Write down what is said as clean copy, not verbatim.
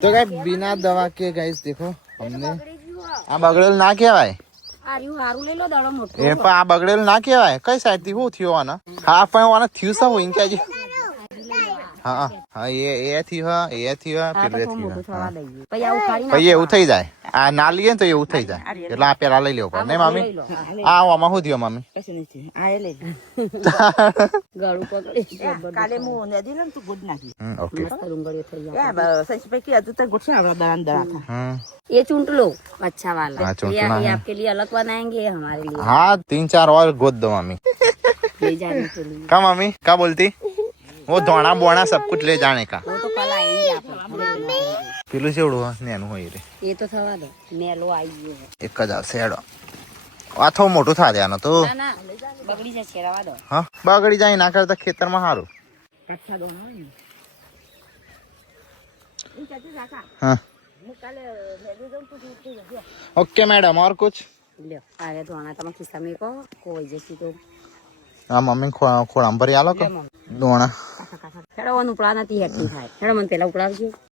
तो गाइस बिना दवा के गाइस देखो हमने आ बगड़ेल ना કહેવાય હારું લઈ લો દાડો મોટો એ પણ આ બગડેલ ના કહેવાય કઈ સાઈડ થી હું થયો આના હા પણ આના થયું શું હોય કે હા હા એ થયું એ થયું પેલે થયું પછી એવું થઈ જાય આ ના લઈએ તો એવું થઈ જાય એટલે આ પેલા લઈ લેવો પડે નહીં મમ્મી આ આમાં શું થયું મમ્મી ગળું પકડી કાલે હું નદી ને તું ગુડ નાખી ઓકે संस्पैकी अजून तर गुच्छा दान दरा ये चूंट लो अच्छा वाला हाँ, चूंटना ये है। आपके लिए अलग बनाएंगे हमारे लिए हाँ 3-4 और गोद दो मम्मी ले जाने के लिए क्या मम्मी क्या बोलती वो धोना बोना सब कुछ ले जाने का वो तो कल आएंगे आप लोग પેલું જેવડું નેનું હોય રે ये तो थवा दो मेलो आई है એક જ આવશે હેડો આ થોડું મોટું થાય આનો તો ना ना बगड़ी से छेड़वा दो હા બગડી જાય ના કરતા ખેતરમાં સારું कच्चा दोना होय हाँ ओके मैडम और कुछ लो आगे धोना तम खिस्सा में को कोई जैसी तो हाँ मम्मी खोड़ा भरी आलो को दोना हेड़ो वन उपड़ा नती हेटी थाय हेड़ो मन पेला उपड़ावજો